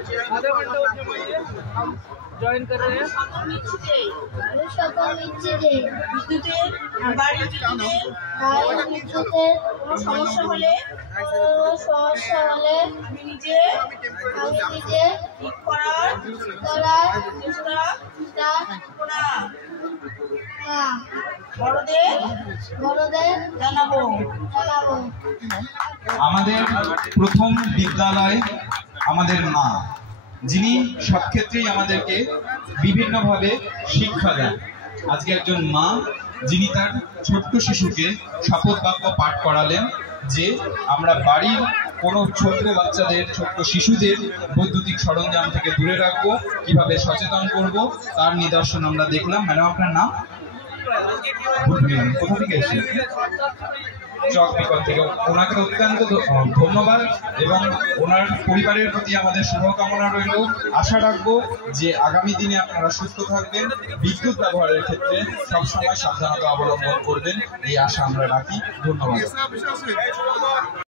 आधा घंटा हो गया हम ज्वाइन कर रहे हैं। সকল মিস্ত্রিদের বিদ্যুতের বাড়ির বিদ্যুতের কোনো সমস্যা হলে আমি নিজে ঠিক করার চেষ্টা করব না। বড়দের জানাবো। আমাদের প্রথম বিদ্যালয় আমাদের মা, যিনি সব ক্ষেত্রেই আমাদেরকে বিভিন্নভাবে শিক্ষা দেন। আজকে একজন মা যিনি তার ছোট্ট শিশুকে শপথ বাক্য পাঠ করালেন যে আমরা বাড়ির কোনো ছোট্ট বাচ্চাদের, ছোট্ট শিশুদের বৈদ্যুতিক সরঞ্জাম থেকে দূরে রাখবো, কিভাবে সচেতন করব তার নিদর্শন আমরা দেখলাম। ম্যাডাম, আপনার নাম? কোথা থেকে এসেছেন? চকবিকট থেকে। ওনাকে অত্যন্ত ধন্যবাদ এবং ওনার পরিবারের প্রতি আমাদের শুভকামনা রইল। আশা রাখবো যে আগামী দিনে আপনারা সুস্থ থাকবেন, বিদ্যুৎ ব্যবহারের ক্ষেত্রে সবসময় সাবধানতা অবলম্বন করবেন, এই আশা আমরা রাখি। ধন্যবাদ।